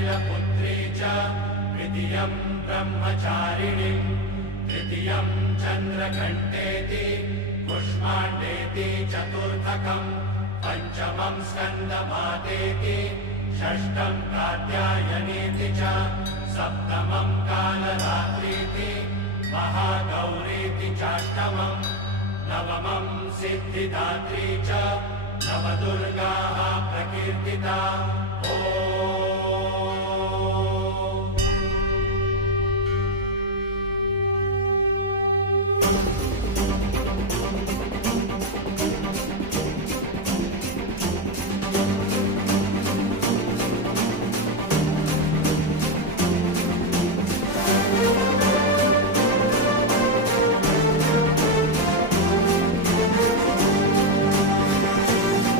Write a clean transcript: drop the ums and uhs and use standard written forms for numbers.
शैलपुत्री च द्वितीयं ब्रह्मचारिणी तृतीयं चन्द्रघण्टेति कुष्माण्डेति चतुर्थकं पञ्चमं स्कन्दमातेति षष्ठं कात्यायनीति च सप्तमं कालरात्रीति महागौरीति चाष्टमं नवमं सिद्धिदात्री च नवदुर्गाः प्रकीर्तिता।